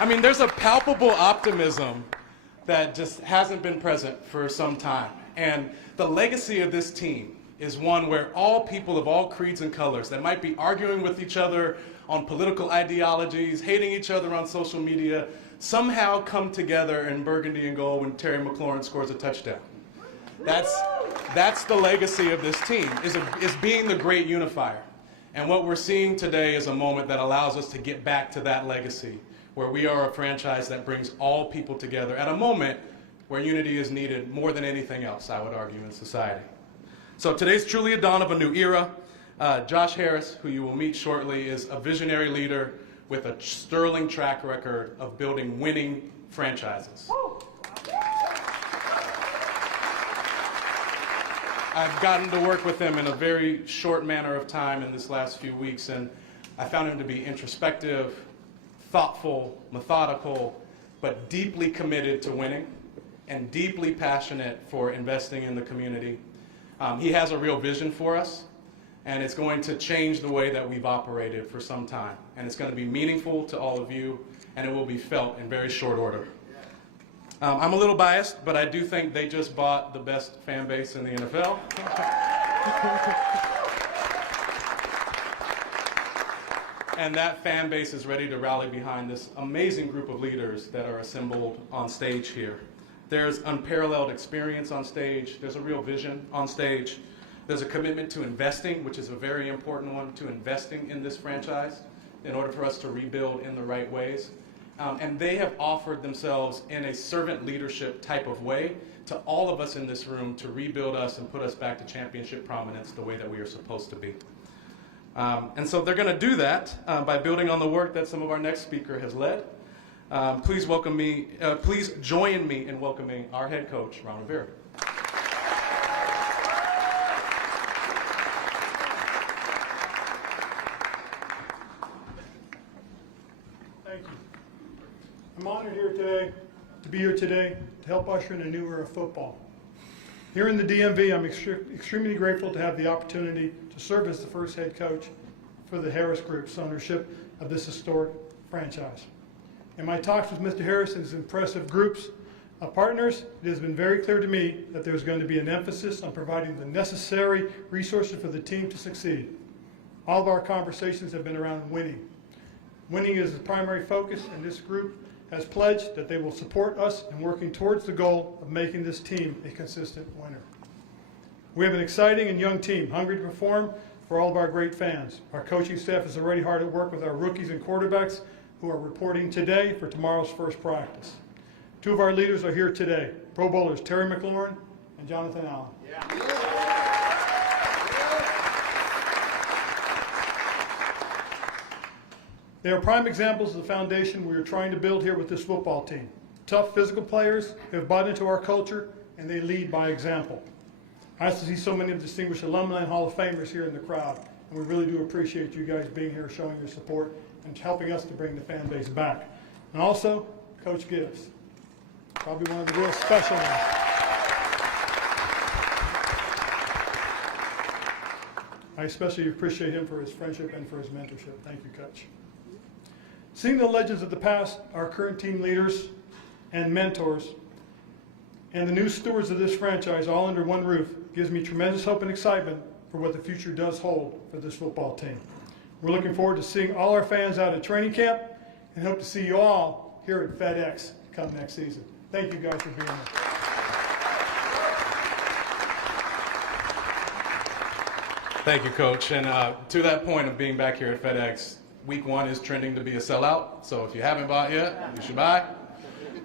I mean, there's a palpable optimism that just hasn't been present for some time. And the legacy of this team is one where all people of all creeds and colors that might be arguing with each other on political ideologies, hating each other on social media, somehow come together in burgundy and gold when Terry McLaurin scores a touchdown. That's the legacy of this team, is being the great unifier. And what we're seeing today is a moment that allows us to get back to that legacy, where we are a franchise that brings all people together at a moment where unity is needed more than anything else, I would argue, in society. So today's truly a dawn of a new era. Josh Harris, who you will meet shortly, is a visionary leader with a sterling track record of building winning franchises. I've gotten to work with him in a very short manner of time in this last few weeks, and I found him to be introspective, thoughtful, methodical, but deeply committed to winning and deeply passionate for investing in the community. He has a real vision for us, and it's going to change the way that we've operated for some time. And it's going to be meaningful to all of you, and it will be felt in very short order. I'm a little biased, but I do think they just bought the best fan base in the NFL. And that fan base is ready to rally behind this amazing group of leaders that are assembled on stage here. There's unparalleled experience on stage. There's a real vision on stage. There's a commitment to investing, which is a very important one, to investing in this franchise in order for us to rebuild in the right ways. And they have offered themselves in a servant leadership type of way to all of us in this room to rebuild us and put us back to championship prominence the way that we are supposed to be. And so they're going to do that by building on the work that some of our next speaker has led. Please join me in welcoming our head coach, Ron Rivera. Thank you. I'm honored to be here today to help usher in a new era of football. Here in the DMV, I'm extremely grateful to have the opportunity to serve as the first head coach for the Harris Group's ownership of this historic franchise. In my talks with Mr. Harris and his impressive groups of partners, it has been very clear to me that there's going to be an emphasis on providing the necessary resources for the team to succeed. All of our conversations have been around winning. Winning is the primary focus, and this group has pledged that they will support us in working towards the goal of making this team a consistent winner. We have an exciting and young team, hungry to perform for all of our great fans. Our coaching staff is already hard at work with our rookies and quarterbacks who are reporting today for tomorrow's first practice. Two of our leaders are here today, Pro Bowlers Terry McLaurin and Jonathan Allen. They are prime examples of the foundation we are trying to build here with this football team. Tough physical players who have bought into our culture, and they lead by example. I also see so many of the distinguished alumni and Hall of Famers here in the crowd, and we really do appreciate you guys being here, showing your support, and helping us to bring the fan base back. And also, Coach Gibbs, probably one of the real special ones. I especially appreciate him for his friendship and for his mentorship. Thank you, Coach. Seeing the legends of the past, our current team leaders and mentors, and the new stewards of this franchise all under one roof gives me tremendous hope and excitement for what the future does hold for this football team. We're looking forward to seeing all our fans out at training camp and hope to see you all here at FedEx come next season. Thank you guys for being here. Thank you, Coach. And to that point of being back here at FedEx, week one is trending to be a sellout. So if you haven't bought yet, you should buy.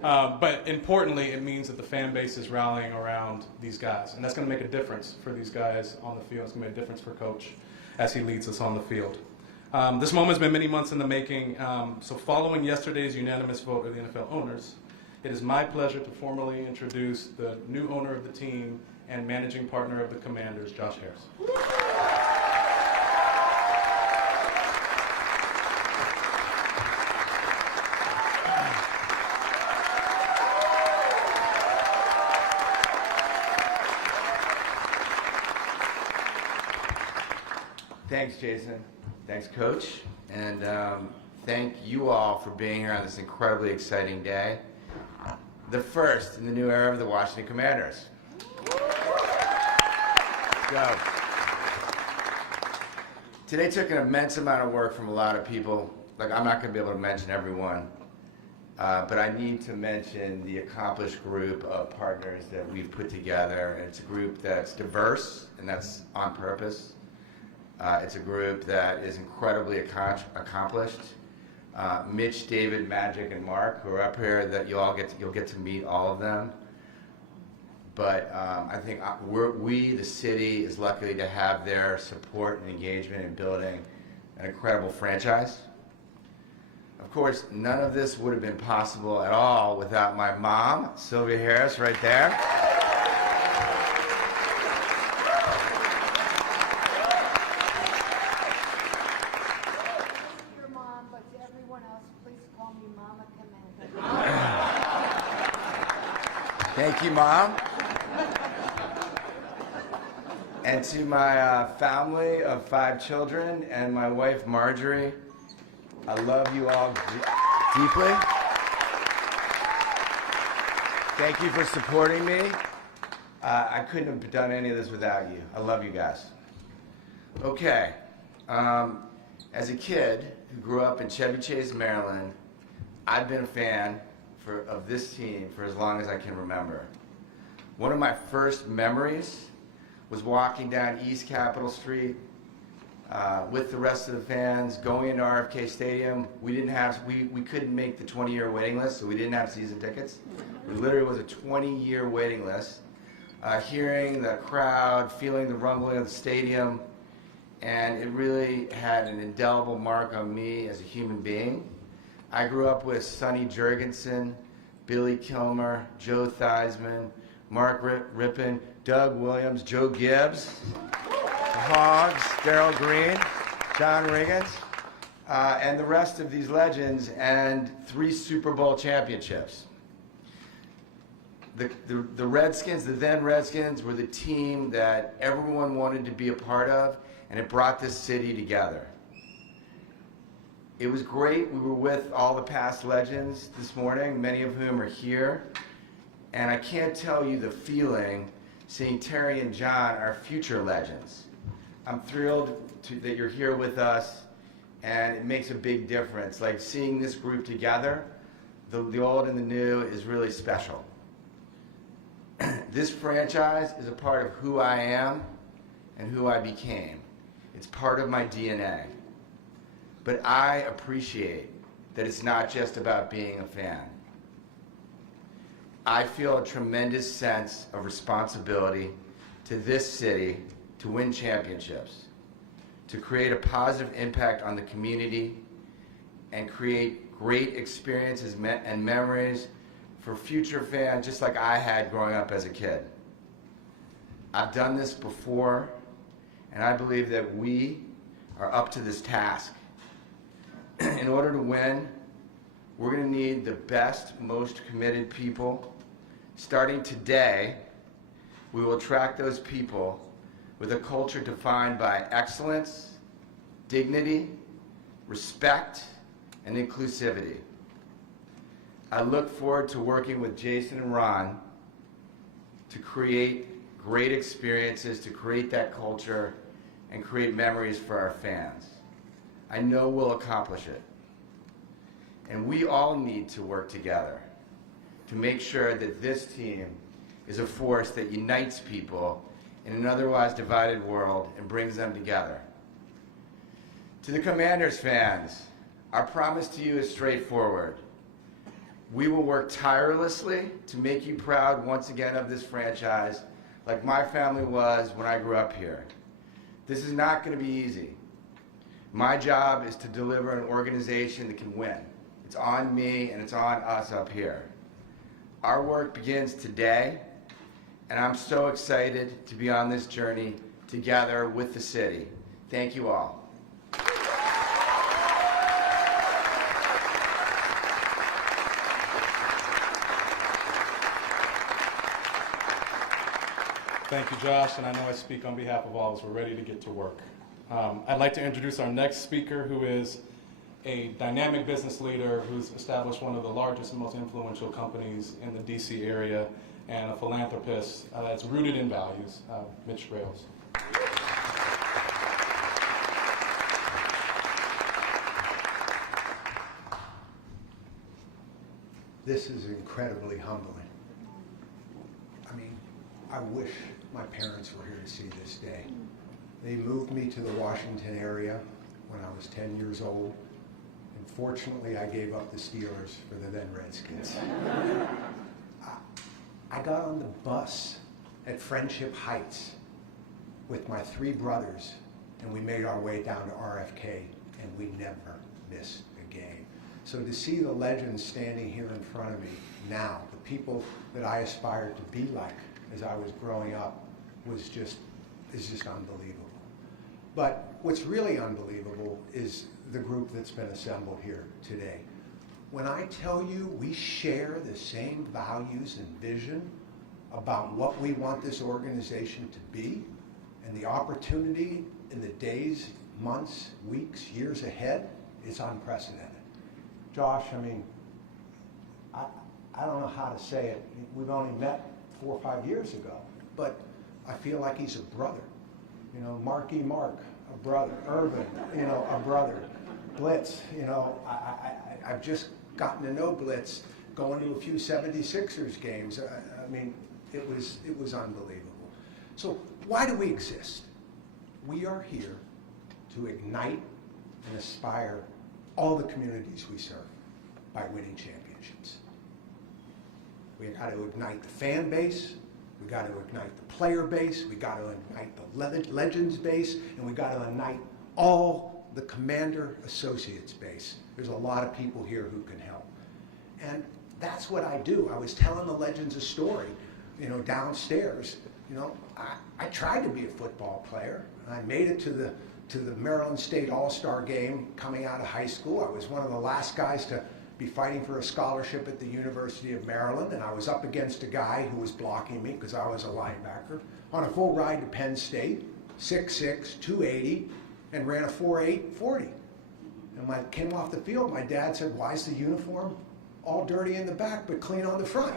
But importantly, it means that the fan base is rallying around these guys. And that's going to make a difference for these guys on the field. It's going to make a difference for Coach as he leads us on the field. This moment has been many months in the making. So following yesterday's unanimous vote of the NFL owners, it is my pleasure to formally introduce the new owner of the team and managing partner of the Commanders, Josh Harris. Thanks, Jason. Thanks, Coach. And thank you all for being here on this incredibly exciting day. The first in the new era of the Washington Commanders. Let's go. Today took an immense amount of work from a lot of people. Like, I'm not going to be able to mention everyone, but I need to mention the accomplished group of partners that we've put together. It's a group that's diverse, and that's on purpose. It's a group that is incredibly accomplished. Mitch, David, Magic, and Mark, who are up here, that you'll get to meet all of them. But I think the city, is lucky to have their support and engagement in building an incredible franchise. Of course, none of this would have been possible at all without my mom, Sylvia Harris, right there. Your mom, but to everyone else, please call me Mama Commander. Thank you, Mom. And to my family of 5 children and my wife, Marjorie, I love you all deeply. Thank you for supporting me. I couldn't have done any of this without you. I love you guys. Okay. As a kid who grew up in Chevy Chase, Maryland, I've been a fan of this team for as long as I can remember. One of my first memories was walking down East Capitol Street with the rest of the fans, going into RFK Stadium. We couldn't make the 20-year waiting list, so we didn't have season tickets. It literally was a 20-year waiting list. Hearing the crowd, feeling the rumbling of the stadium, and it really had an indelible mark on me as a human being. I grew up with Sonny Jurgensen, Billy Kilmer, Joe Theismann, Mark Rippon, Doug Williams, Joe Gibbs, the Hogs, Darryl Green, John Riggins, and the rest of these legends, and 3 Super Bowl championships. The Redskins, the then Redskins, were the team that everyone wanted to be a part of, and it brought this city together. It was great. We were with all the past legends this morning, many of whom are here, and I can't tell you the feeling seeing Terry and John, our future legends. I'm thrilled that you're here with us, and it makes a big difference. Like, seeing this group together, the old and the new, is really special. This franchise is a part of who I am and who I became. It's part of my DNA. But I appreciate that it's not just about being a fan. I feel a tremendous sense of responsibility to this city to win championships, to create a positive impact on the community, and create great experiences and memories for future fans, just like I had growing up as a kid. I've done this before, and I believe that we are up to this task. In order to win, we're going to need the best, most committed people. Starting today, we will attract those people with a culture defined by excellence, dignity, respect, and inclusivity. I look forward to working with Jason and Ron to create great experiences, to create that culture, and create memories for our fans. I know we'll accomplish it. And we all need to work together to make sure that this team is a force that unites people in an otherwise divided world and brings them together. To the Commanders fans, our promise to you is straightforward. We will work tirelessly to make you proud once again of this franchise, like my family was when I grew up here. This is not going to be easy. My job is to deliver an organization that can win. It's on me and it's on us up here. Our work begins today, and I'm so excited to be on this journey together with the city. Thank you all. Thank you, Josh, and I know I speak on behalf of all as we're ready to get to work. I'd like to introduce our next speaker, who is a dynamic business leader who's established one of the largest and most influential companies in the DC area, and a philanthropist that's rooted in values, Mitch Grails. This is incredibly humbling. I mean, I wish my parents were here to see this day. They moved me to the Washington area when I was 10 years old, and fortunately I gave up the Steelers for the then Redskins. I got on the bus at Friendship Heights with my 3 brothers, and we made our way down to RFK, and we never missed a game. So to see the legends standing here in front of me now, the people that I aspired to be like as I was growing up, is just unbelievable. But what's really unbelievable is the group that's been assembled here today. When I tell you we share the same values and vision about what we want this organization to be, and the opportunity in the days, months, weeks, years ahead, it's unprecedented. Josh, I mean, I don't know how to say it. We've only met 4 or 5 years ago, but I feel like he's a brother. You know, Marky Mark, a brother. Urban, you know, a brother. Blitz, you know, I've just gotten to know Blitz, going to a few 76ers games. I mean, it was unbelievable. So why do we exist? We are here to ignite and aspire all the communities we serve by winning championships. We got to ignite the fan base, we got to ignite the player base, we got to ignite the legends base, and we got to ignite all the commander associates base. There's a lot of people here who can help. And that's what I do. I was telling the legends a story, you know, downstairs. You know, I tried to be a football player. I made it to the Maryland State All-Star game coming out of high school. I was one of the last guys to be fighting for a scholarship at the University of Maryland, and I was up against a guy who was blocking me because I was a linebacker on a full ride to Penn State, 6'6", 280, and ran a 4.8 40. And when I came off the field, my dad said, "Why is the uniform all dirty in the back but clean on the front?"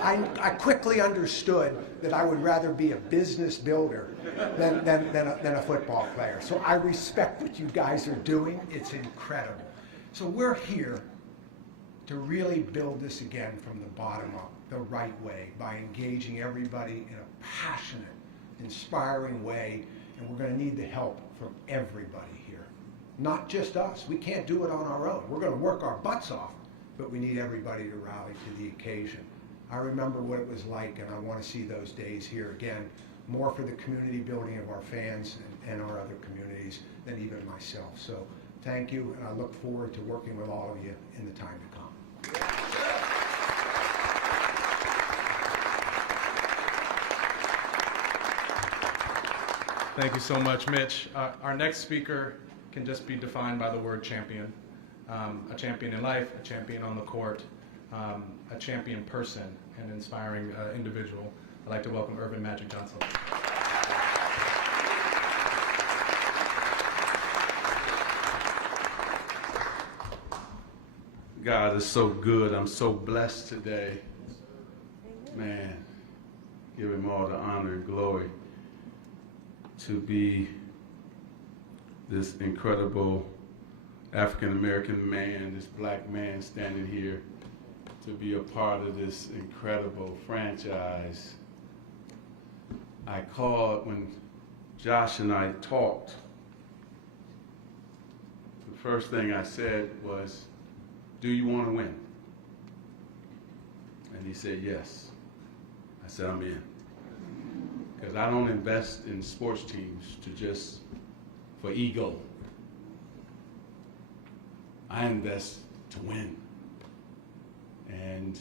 I quickly understood that I would rather be a business builder than a football player. So I respect what you guys are doing. It's incredible. So we're here to really build this again from the bottom up, the right way, by engaging everybody in a passionate, inspiring way, and we're going to need the help from everybody here. Not just us. We can't do it on our own. We're going to work our butts off, but we need everybody to rally to the occasion. I remember what it was like, and I want to see those days here again, more for the community building of our fans and our other communities than even myself. So thank you, and I look forward to working with all of you in the time to come. Thank you so much, Mitch. Our next speaker can just be defined by the word champion. A champion in life, a champion on the court, a champion person, an inspiring individual. I'd like to welcome Irvin Magic Johnson. God is so good. I'm so blessed today. Man, give him all the honor and glory to be this incredible African-American man, this black man standing here, to be a part of this incredible franchise. I called when Josh and I talked. The first thing I said was, "Do you want to win?" And he said, "Yes." I said, "I'm in." Because I don't invest in sports teams for ego. I invest to win. And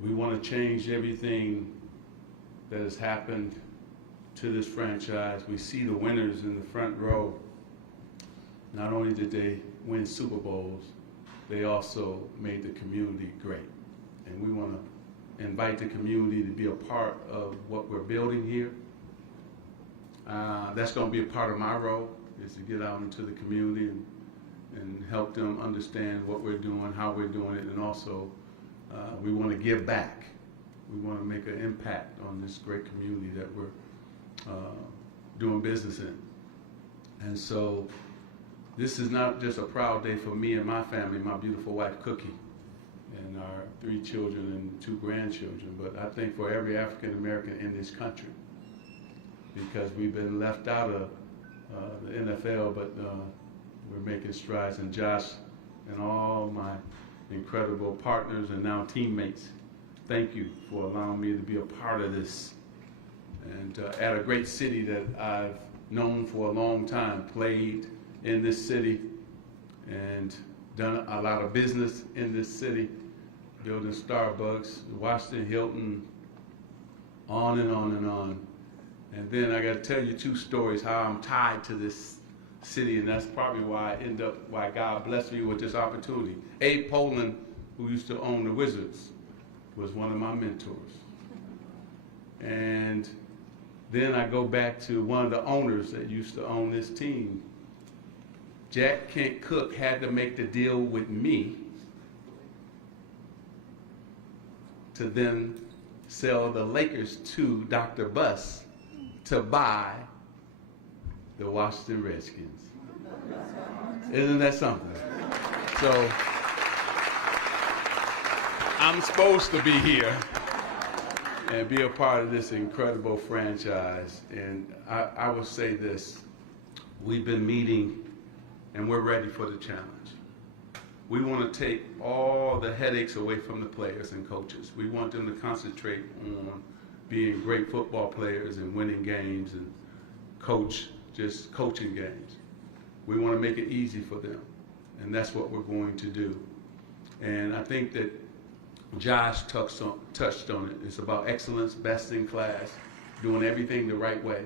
we want to change everything that has happened to this franchise. We see the winners in the front row. Not only did they win Super Bowls, they also made the community great. And we want to invite the community to be a part of what we're building here. That's going to be a part of my role, is to get out into the community and help them understand what we're doing, how we're doing it, and also we want to give back. We want to make an impact on this great community that we're doing business in. And so this is not just a proud day for me and my family, my beautiful wife Cookie, and our 3 children and 2 grandchildren, but I think for every African American in this country, because we've been left out of the NFL, but we're making strides. And Josh and all my incredible partners and now teammates, thank you for allowing me to be a part of this. And at a great city that I've known for a long time, played in this city and done a lot of business in this city, building Starbucks, Washington Hilton, on and on and on. And then I got to tell you 2 stories how I'm tied to this city, and that's probably why why God blessed me with this opportunity. Abe Poland, who used to own the Wizards, was one of my mentors. And then I go back to one of the owners that used to own this team. Jack Kent Cooke had to make the deal with me to then sell the Lakers to Dr. Buss to buy the Washington Redskins. Isn't that something? So I'm supposed to be here and be a part of this incredible franchise. And I will say this, we've been meeting and we're ready for the challenge. We want to take all the headaches away from the players and coaches. We want them to concentrate on being great football players and winning games and just coaching games. We want to make it easy for them, and that's what we're going to do. And I think that Josh touched on it. It's about excellence, best in class, doing everything the right way,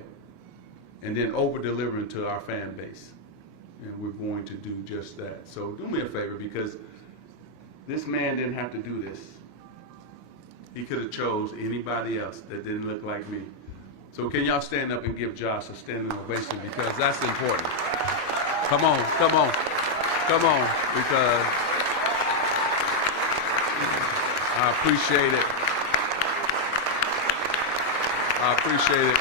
and then over-delivering to our fan base. And we're going to do just that. So do me a favor, because this man didn't have to do this. He could have chose anybody else that didn't look like me. So can y'all stand up and give Josh a standing ovation, because that's important. Come on, come on, come on, because I appreciate it. I appreciate it.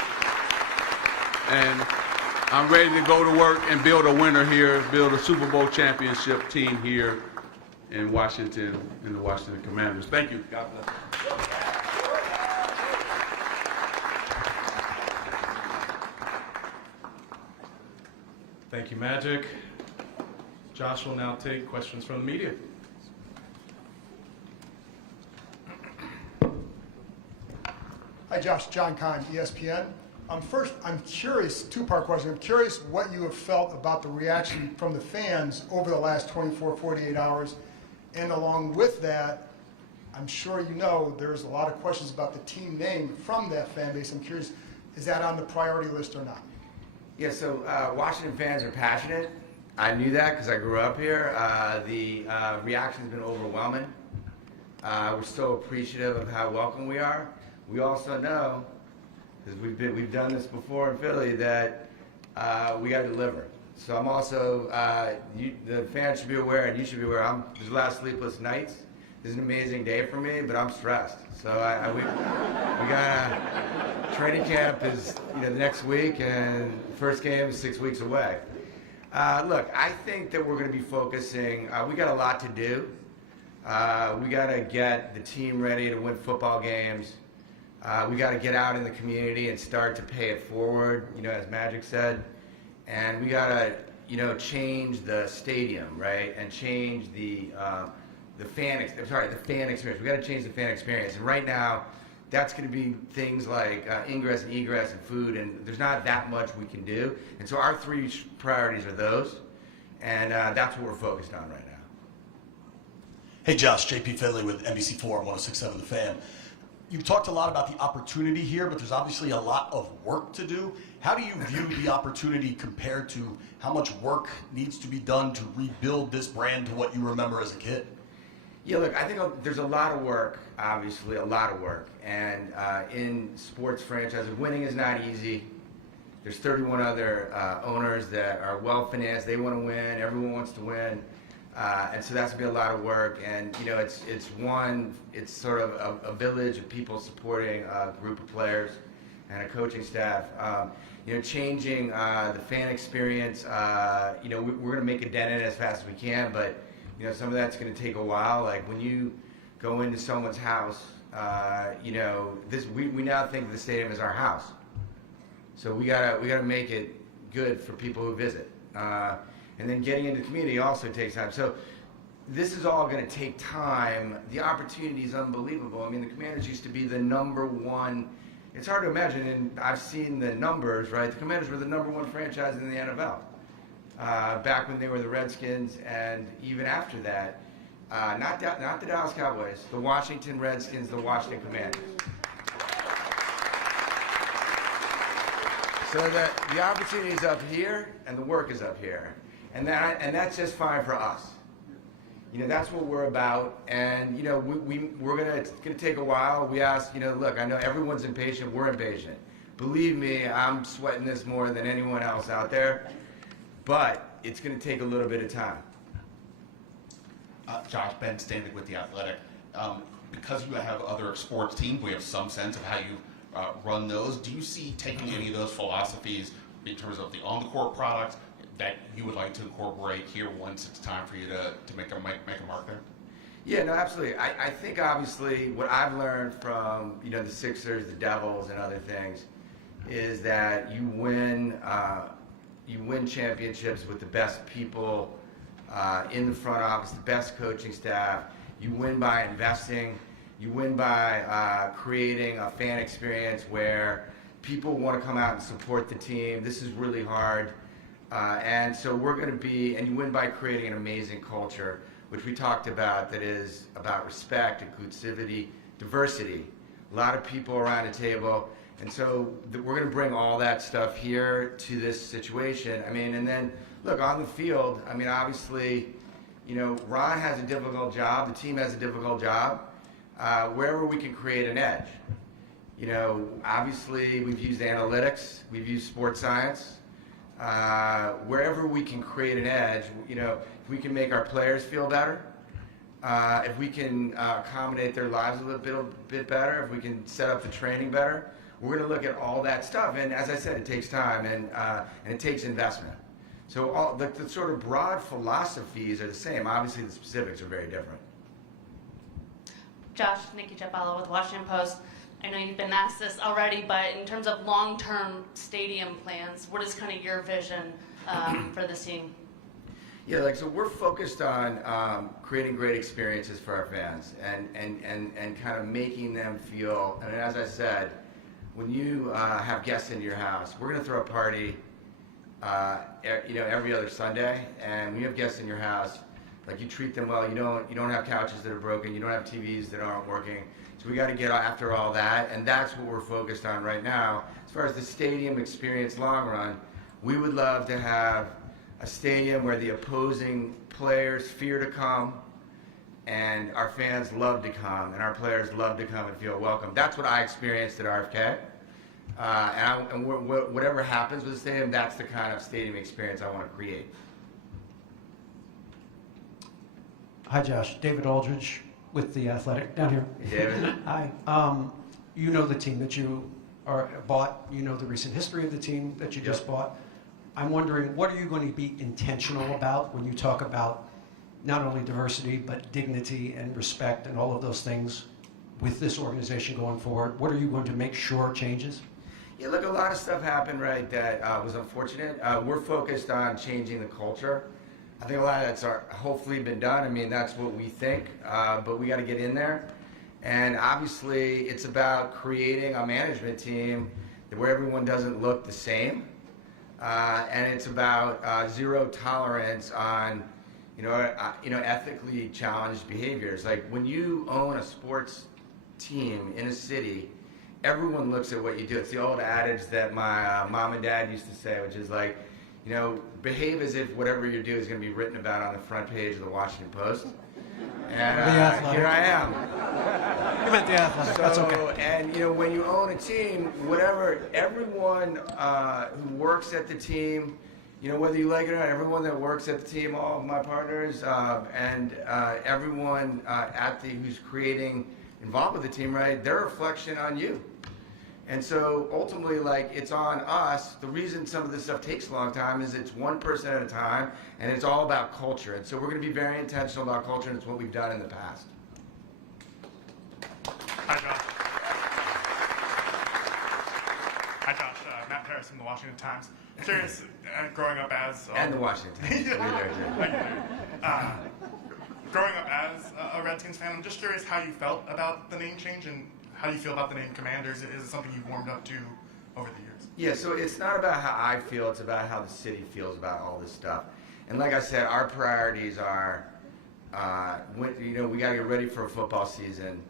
And I'm ready to go to work and build a winner here, build a Super Bowl championship team here in Washington, in the Washington Commanders. Thank you. God bless. Thank you, Magic. Josh will now take questions from the media. Hi, Josh. John Kahn, ESPN. First, I'm curious, 2-part question. I'm curious what you have felt about the reaction from the fans over the last 24, 48 hours. And along with that, I'm sure you know there's a lot of questions about the team name from that fan base. I'm curious, is that on the priority list or not? Yeah, so Washington fans are passionate. I knew that because I grew up here. The reaction's been overwhelming. We're so appreciative of how welcome we are. We also know, because we've done this before in Philly, that we got to deliver. So I'm also, the fans should be aware, and you should be aware, there's a lot of sleepless nights. This is an amazing day for me, but I'm stressed. So we got training camp is the next week, and the first game is 6 weeks away. Look, I think that we're going to be focusing. We got a lot to do. We got to get the team ready to win football games. We got to get out in the community and start to pay it forward, as Magic said. And we got to, change the stadium, right? And change the fan experience. We got to change the fan experience. And right now, that's going to be things like ingress and egress and food, and there's not that much we can do. And so our 3 priorities are those, and that's what we're focused on right now. Hey Josh, JP Finley with NBC4 1067 The Fan. You've talked a lot about the opportunity here, but there's obviously a lot of work to do. How do you view the opportunity compared to how much work needs to be done to rebuild this brand to what you remember as a kid? Yeah, look, I think there's a lot of work, obviously, a lot of work. And in sports franchises, winning is not easy. There's 31 other owners that are well-financed. They want to win. Everyone wants to win. And so that's going to be a lot of work. And, you know, it's sort of a village of people supporting a group of players and a coaching staff. You know, changing the fan experience, you know, we're going to make a dent in it as fast as we can, but, you know, some of that's going to take a while. Like when you go into someone's house, you know, we now think of the stadium as our house. So we gotta make it good for people who visit. And then getting into the community also takes time. So this is all going to take time. The opportunity is unbelievable. I mean, the Commanders used to be the #1. It's hard to imagine, and I've seen the numbers, right? The Commanders were the #1 franchise in the NFL back when they were the Redskins, and even after that, not the Dallas Cowboys, the Washington Redskins, the Washington Commanders. So the opportunity is up here, and the work is up here. And that's just fine for us. You know, that's what we're about. And, you know, it's going to take a while. We ask, you know, look, I know everyone's impatient. We're impatient. Believe me, I'm sweating this more than anyone else out there. But it's going to take a little bit of time. Josh, Ben Stanley with The Athletic. Because you have other sports teams, we have some sense of how you run those. Do you see taking any of those philosophies in terms of the on-the-court products that you would like to incorporate here once it's time for you to make a mark there? Yeah, no, absolutely. I think obviously what I've learned from, you know, the Sixers, the Devils, and other things is that you win championships with the best people in the front office, the best coaching staff. You win by investing. You win by creating a fan experience where people want to come out and support the team. This is really hard. And so we're going to and you win by creating an amazing culture, which we talked about, that is about respect, inclusivity, diversity. A lot of people around the table. And so we're going to bring all that stuff here to this situation. I mean, and then, look, on the field, I mean, obviously, you know, Ron has a difficult job. The team has a difficult job. Wherever we can create an edge. You know, obviously, we've used analytics. We've used sports science. Wherever we can create an edge, you know, if we can make our players feel better, if we can accommodate their lives a little bit better, if we can set up the training better, we're going to look at all that stuff. And as I said, it takes time and it takes investment. So all the sort of broad philosophies are the same. Obviously, the specifics are very different. Josh, Nikki Jeffalo with Washington Post. I know you've been asked this already, but in terms of long-term stadium plans, what is kind of your vision for this team? Yeah, like, so we're focused on creating great experiences for our fans and kind of making them feel, and as I said, when you have guests in your house, we're going to throw a party, you know, every other Sunday, and when you have guests in your house, like, you treat them well. You don't have couches that are broken. You don't have TVs that aren't working. So we got to get after all that, and that's what we're focused on right now. As far as the stadium experience long run, we would love to have a stadium where the opposing players fear to come, and our fans love to come, and our players love to come and feel welcome. That's what I experienced at RFK. And whatever happens with the stadium, that's the kind of stadium experience I want to create. Hi, Josh. David Aldridge with The Athletic down here. David? Hi. You know the team that you bought. You know the recent history of the team that you just bought. I'm wondering, what are you going to be intentional about when you talk about not only diversity, but dignity and respect and all of those things with this organization going forward? What are you going to make sure changes? Yeah, look, a lot of stuff happened, right, that was unfortunate. We're focused on changing the culture. I think a lot of that's hopefully been done. I mean, that's what we think, but we got to get in there. And obviously, it's about creating a management team where everyone doesn't look the same. And it's about zero tolerance on, ethically challenged behaviors. Like, when you own a sports team in a city, everyone looks at what you do. It's the old adage that my mom and dad used to say, which is like, behave as if whatever you do is going to be written about on the front page of the Washington Post. And here I am. meant the athletic. That's okay. And when you own a team, everyone who works at the team, whether you like it or not, everyone that works at the team, all of my partners, and everyone who's involved with the team, right? They're a reflection on you. And so ultimately, it's on us. The reason some of this stuff takes a long time is it's one person at a time, and it's all about culture. And so we're going to be very intentional about culture, and it's what we've done in the past. Hi, Josh. Hi, Josh. Matt Harris from the Washington Times. Curious, growing up as... And the Washington Times. Growing up as a Redskins fan, I'm just curious how you felt about the name change and how you feel about the name Commanders. Is it something you've warmed up to over the years? Yeah, so it's not about how I feel, it's about how the city feels about all this stuff. And like I said, our priorities are, we got to get ready for a football season.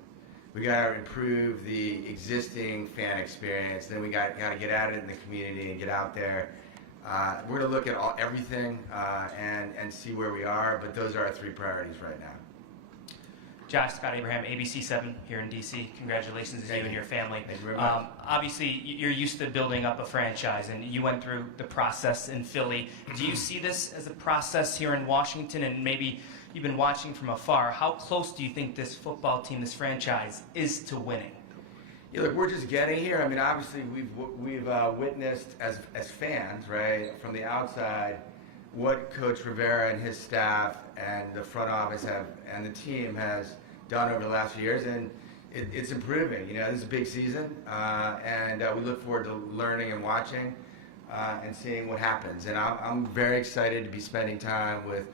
We got to improve the existing fan experience. Then we got to get at it in the community and get out there. We're going to look at everything and see where we are, but those are our three priorities right now. Josh, Scott Abraham, ABC7 here in DC. Congratulations to you and your family. Thank you very much. Obviously, you're used to building up a franchise, and you went through the process in Philly. Do you see this as a process here in Washington, and maybe you've been watching from afar? How close do you think this football team, this franchise, is to winning? Yeah, look, we're just getting here. I mean, obviously, we've witnessed as fans, right, from the outside, what Coach Rivera and his staff and the front office and the team has done over the last few years, and it's improving. This is a big season, and we look forward to learning and watching and seeing what happens. And I'm very excited to be spending time with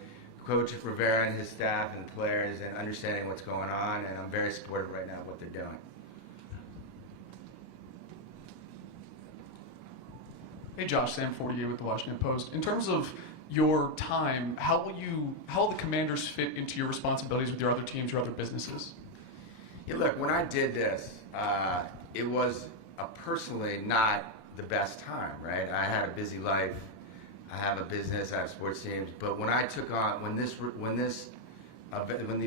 Coach Rivera and his staff and players and understanding what's going on, and I'm very supportive right now of what they're doing. Hey Josh, Sam Fortier with the Washington Post. In terms of your time, how will the Commanders fit into your responsibilities with your other teams, your other businesses? Yeah, look, when I did this, it was personally not the best time, right? I had a busy life. I have a business. I have sports teams. But when I took on when the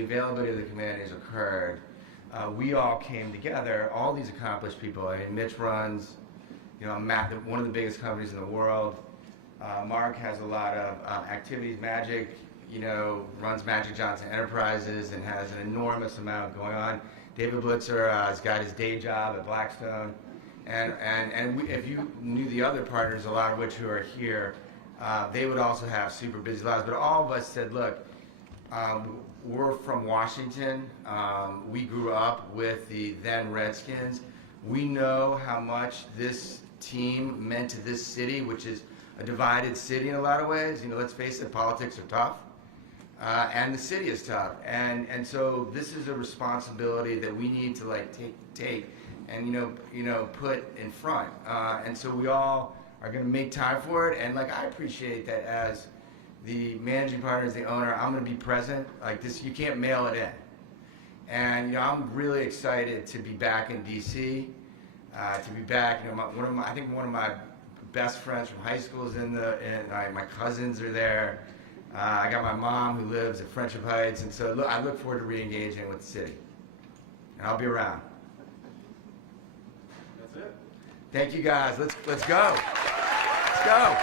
availability of the Commanders occurred, we all came together. All these accomplished people. I mean, Mitch runs, one of the biggest companies in the world. Mark has a lot of activities. Magic, runs Magic Johnson Enterprises and has an enormous amount going on. David Blitzer has got his day job at Blackstone. And if you knew the other partners, a lot of which who are here, they would also have super busy lives. But all of us said, look, we're from Washington. We grew up with the then Redskins. We know how much this team meant to this city, which is a divided city in a lot of ways. Let's face it, politics are tough. And the city is tough. And so this is a responsibility that we need to take and put in front. And so we all are going to make time for it. And I appreciate that as the managing partner, as the owner, I'm going to be present. This, you can't mail it in. And I'm really excited to be back in DC. To be back, I think one of my best friends from high school is my cousins are there. I got my mom who lives at Friendship Heights, and so I look forward to re-engaging with the city. And I'll be around. That's it. Thank you guys. Let's go. Let's go.